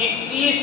21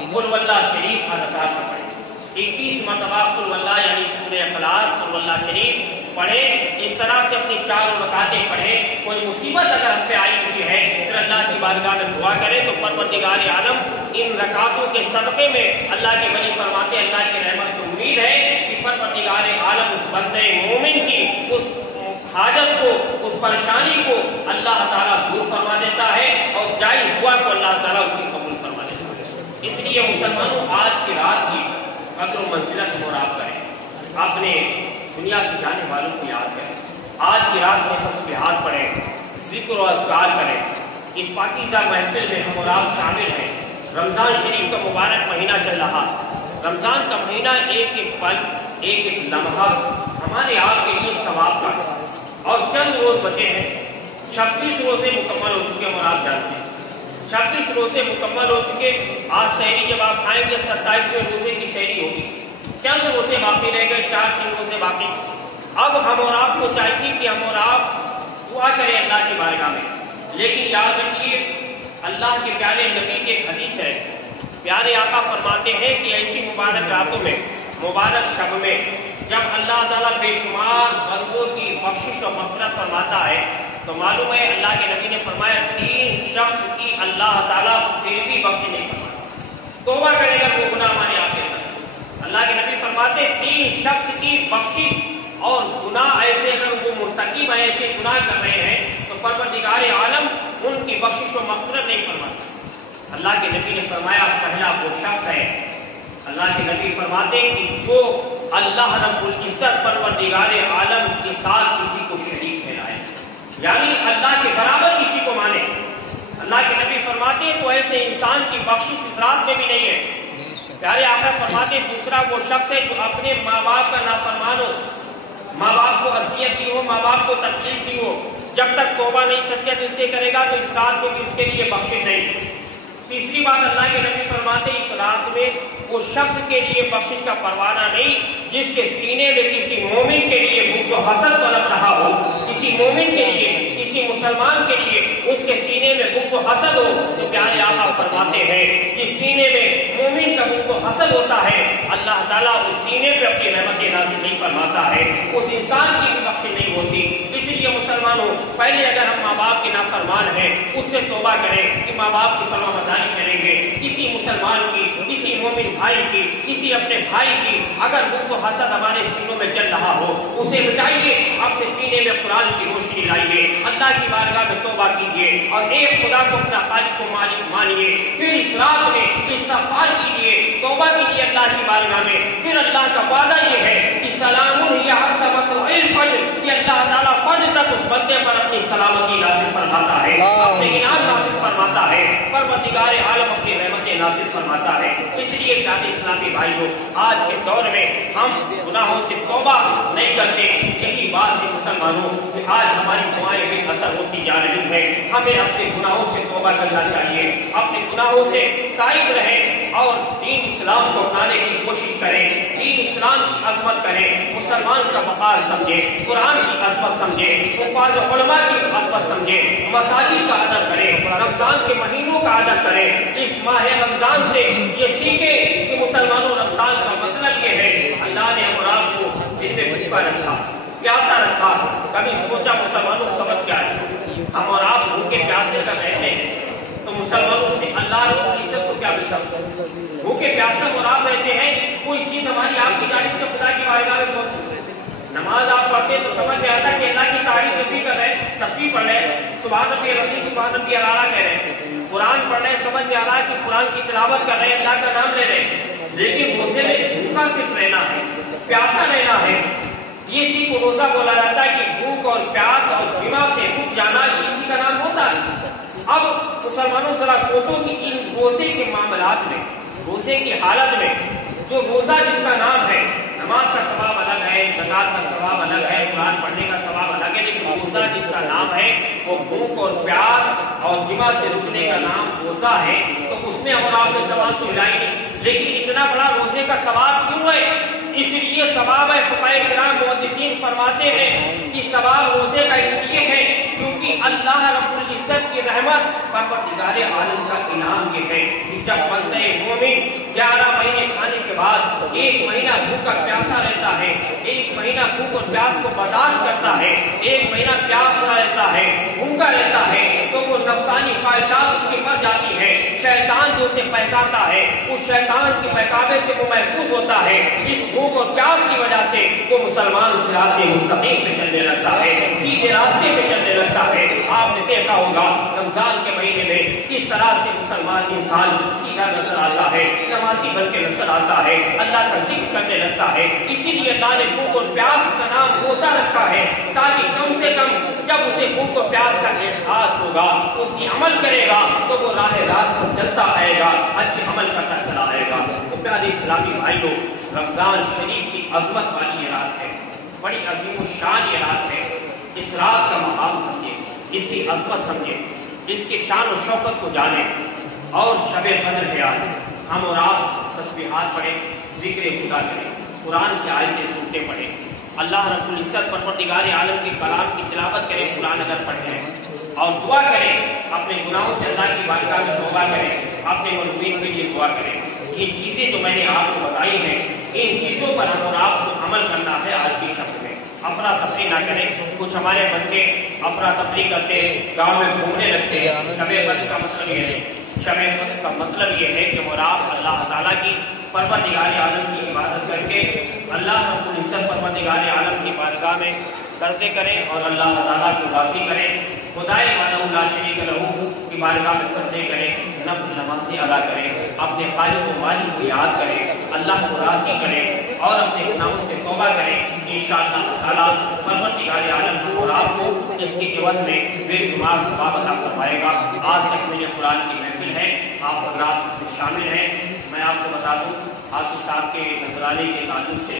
قل واللہ شریف ادکار میں پڑھیں، 21 مرتبہ قل واللہ یعنی سورہ اخلاص قل واللہ شریف پڑھیں، اس طرح سے اپنی 4 رکعتیں پڑھیں۔ کوئی مصیبت اگر ہم پہ آئی ہوئی ہے پھر اللہ کی بارگاہ میں دعا کریں تو پروردگار عالم ان رکعتوں کے صدقے میں اللہ کے ولی فرماتے ہیں اللہ کی رحمت سے امید ہے کہ پروردگار عالم اس بندے مومن کی اس حاجت کو اس پریشانی کو اللہ تعالیٰ دور فرما دیتا ہے اور جائز دعا کو اللہ تعالیٰ اس کی قبول فرما دیتا ہے۔ اس لیے مسلمانوں آج کی رات کی قدر و منزلت اور آپ کریں، اپنے دنیا سے جانے والوں کو یاد کریں، آج کی رات میں تسبیحات پڑھیں، ذکر و اذکار کریں۔ اس پاکیزہ محفل میں ہم اور آپ شامل ہیں۔ رمضان شریف کا مبارک مہینہ چل رہا، رمضان کا مہینہ ایک ایک پل ایک ایک لمحہ ہمارے آپ کے لیے ثواب کا ہے، اور چند روز بچے ہیں، 36 روزے مکمل ہو چکے ہیں اور آپ جانتے ہیں 36 روزے مکمل ہو چکے۔ آج سحری جب آپ کھائیں گے 27ویں روزے کی سحری ہوگی، چند روزے باقی رہ گئے، 4 روزے باقی۔ اب ہم اور آپ کو چاہیے کہ ہم اور آپ دعا کریں اللہ کی بارگاہ میں، لیکن یاد رکھیے اللہ کے پیارے نبی کی ایک حدیث ہے، پیارے آقا فرماتے ہیں کہ ایسی مبارک راتوں میں مبارک شب میں جب اللہ تعالیٰ بے شمار بندوں کی بخشش و مغفرت فرماتا ہے تو معلوم ہے اللہ کے نبی نے فرمایا 3 شخص کی اللہ تعالیٰ پھر بھی بخش نہیں فرماتا، توبہ کرے گا وہ گناہ ہمارے آپ کے اندر۔ اللہ کے نبی فرماتے 3 شخص کی بخشش اور گناہ ایسے اگر وہ مرتکب ایسے گناہ کر رہے ہیں تو پروردگار عالم ان کی بخشش و مغفرت نہیں فرماتا۔ اللہ کے نبی نے فرمایا پہلا وہ شخص ہے، اللہ کے نبی فرماتے کہ جو اللہ رب العزت پروردگار عالم کے ساتھ کسی کو شریک ٹھہرائے، یعنی اللہ کے برابر کسی کو مانے۔ اللہ کے نبی فرماتے تو ایسے انسان کی بخشش اس رات میں بھی نہیں ہے۔ پیارے آقا فرماتے دوسرا وہ شخص ہے جو اپنے ماں باپ کا نافرمان ہو، ماں باپ کو اذیت دی ہو، ماں باپ کو تکلیف دی ہو، جب تک توبہ نہیں سچے دل سے کرے گا تو اس رات میں بھی اس کے لیے بخشش نہیں۔ تیسری بات اللہ کے نبی فرماتے اس رات میں وہ شخص کے لیے بخشش کا پروانہ نہیں جس کے سینے میں کسی مومن کے لیے بغض و حسد پنپ رہا ہو، کسی مومن کے لیے کسی مسلمان کے لیے اس کے سینے میں بغض و حسد ہو تو پیارے آقا فرماتے ہیں جس سینے میں مومن کا بغض و حسد ہوتا ہے اللہ تعالیٰ اس سینے پہ اپنی رحمت نازل نہیں فرماتا ہے، اس انسان کی بھی بخشش نہیں ہوتی۔ اس لیے مسلمانوں پہلے اگر ہم ماں باپ کے نافرمان ہیں اس سے توبہ کریں کہ ماں باپ کی فرما برداری کریں گے، کسی مسلمان کی کسی مومن بھائی کی کسی اپنے بھائی کی اگر بغض و حسد ہمارے سینوں میں چل رہا ہو اسے مٹائیے، اپنے سینے میں قرآن کی روشنی لائیے، اللہ کی بارگاہ میں توبہ کیجیے اور ایک خدا کو اپنا خالق و مالک مانیے، پھر اس رات میں استغفار کیجیے، توبہ کیجیے اللہ کی بارگاہ میں۔ پھر اللہ کا وعدہ یہ ہے کہ سلام ہی حتی مطلع الفجر کہ اللہ تعالیٰ فجر تک اس بندے پر اپنی سلامتی نازل فرماتا ہے، اپنے انعام نازل فرماتا ہے، پروردگار عالم اپنی رحمتیں نازل فرماتا ہے۔ اس لیے پیارے اسلامی بھائیوں آج کے دور میں ہم گناہوں سے توبہ نہیں کرتے، یہی بات ہے مسلمانوں کہ آج ہماری دعائیں بے اثر ہوتی جا رہی ہے۔ ہمیں اپنے گناہوں سے توبہ کرنا چاہیے، اپنے گناہوں سے تائب رہیں اور دین اسلام کو اپنانے کی کوشش کریں، دین اسلام کی عظمت کریں، مسلمان کا وقار سمجھیں، قرآن کی عظمت سمجھیں، حفاظ علماء کی عظمت سمجھیں، مساجد کا ادب کریں، رمضان کے مہینوں کا ادب کریں۔ اس ماہ رمضان سے یہ سیکھیں کہ مسلمانوں رمضان کا مطلب یہ ہے اللہ نے ہم آپ کو دل میں بھوکا رکھا، پیاسا رکھا۔ کبھی سوچا مسلمانوں سبق کیا ہے؟ ہم اور آپ بھوکے پیاسے کا رہتے ہیں تو مسلمانوں سے اللہ رب العزت کو کیا ملتا؟ بھوکے پیاسے اور آپ رہتے ہیں، کوئی چیز ہماری آپ کی جانب سے خدا کی بارگاہ میں پہنچتی ہے۔ نماز آپ پڑھتے تو سمجھ میں آتا کہ اللہ کی تعریف نبی کر رہے ہیں، تسبیح پڑھ رہے ہیں، سبحان ربی العظیم سبحان ربی الاعلیٰ کہہ رہے ہیں، قرآن پڑھ رہے ہیں، سمجھ میں آ رہا ہے کہ قرآن کی تلاوت کر رہے ہیں، اللہ کا نام لے رہے ہیں، لیکن روزے میں بھوکا صرف رہنا ہے، پیاسا رہنا ہے۔ یہ اسی کو روزہ بولا جاتا ہے کہ بھوک اور پیاس اور جمع سے رک جانا اسی کا نام ہوتا ہے۔ اب مسلمانوں ذرا سوچو کہ ان روزے کے معاملات میں، روزے کی حالت میں جو روزہ جس کا نام ہے، نماز کا ثواب الگ ہے، زکات کا ثواب الگ ہے، قرآن پڑھنے کا ثواب الگ ہے، لیکن روزہ جس کا نام ہے وہ بھوک اور پیاس اور جمع سے رکنے کا نام روزہ ہے، تو اس میں ہم آپ نے سوال تو ملائی نہیں، لیکن اتنا بڑا روزے کا ثواب کیوں ہے؟ اس لیے ثواب فقہاء کرام محدثین فرماتے ہیں کہ ثواب روزے کا اس لیے ہے کیونکہ اللہ رب العزت کی رحمت پروردگار عالم کا انعام یہ ہے کہ جب بندہ مومن 11 مہینے کھانے کے بعد 1 مہینہ بھوکا پیاسا رہتا ہے، 1 مہینہ بھوک اور پیاس کو برداشت کرتا ہے، 1 مہینہ پیاس نہ رہتا ہے، بھوکا رہتا ہے، تو وہ نفسانی خواہشات اس کی مر جاتی ہے، شیطان جو اسے بہکاتا ہے اس شیطان کے بہکاوے سے وہ محفوظ ہوتا ہے۔ اس بھوک اور پیاس کی وجہ سے وہ مسلمان صراط مستقیم پہ چلنے لگتا ہے، سیدھے راستے پہ چلنے لگتا ہے۔ آپ نے دیکھا ہوگا رمضان کے مہینے میں کس طرح سے مسلمان انسان سیدھا نظر آتا ہے، نمازی بن کے نظر آتا ہے، اللہ کا ذکر کرنے لگتا ہے۔ اسی لیے اللہ نے بھوک اور پیاس کا نام روزہ رکھا ہے تاکہ کم سے کم جب اسے بھوک اور پیاس کا احساس ہوگا، اس کی عمل کرے گا تو وہ راہ راست پر چلتا آئے گا، اچھے عمل کرتا چلا آئے گا۔ تو پیارے اسلامی بھائیوں، رمضان شریف کی عظمت والی یہ رات ہے، بڑی عظیم و شان یہ رات ہے۔ اس رات کا مقام سمجھے، اس کی عظمت سمجھے، اس کی شان و شوکت کو جانے، اور شب قدر ہے آج ہم اور آپ تسبیحات پڑھیں، ذکر خدا کریں، قرآن کی آیتیں سنتے پڑھیں، اللہ رب العزت پروردگار عالم کے کلام کی تلاوت کریں، قرآن اگر پڑھیں اور دعا کریں، اپنے گناہوں سے اللہ کی بارگاہ میں توبہ کریں، اپنے مظلومین کے لیے دعا کریں۔ یہ چیزیں جو میں نے آپ کو بتائی ہیں، ان چیزوں پر ہم اور آپ کو عمل کرنا ہے آج کی شب میں۔ افراتفری نہ کریں، کچھ ہمارے بچے افراتفری کرتے گاؤں میں گھومنے لگتے ہیں۔ شب قدر کا مطلب یہ ہے، شب قدر کا مطلب یہ ہے کہ وہ رات اللہ تعالیٰ کی پروردگار عالم کی عبادت کر کے اللہ رب العزت پروردگار عالم کی بارگاہ میں سجدے کریں اور اللہ تعالیٰ کو راضی کریں، خدائے وحدہ لا شریک لہ کی بارگاہ میں سجدے کریں، نفل نمازیں ادا کریں، اپنے خالق و مالک کو یاد کریں، اللہ کو راضی کریں اور اپنے گناہوں سے توبہ کریں۔ انشاءاللہ تعالیٰ پروردگار عالم اور آپ کو اس کے عوض میں بے شمار ثواب عطا فرمائے گا۔ آج تک میں یہ قرآن کی محفل ہے، آپ حضرات اس میں شامل ہیں۔ میں آپ کو بتا دوں حافظ صاحب کے نذرانے کے تعلق سے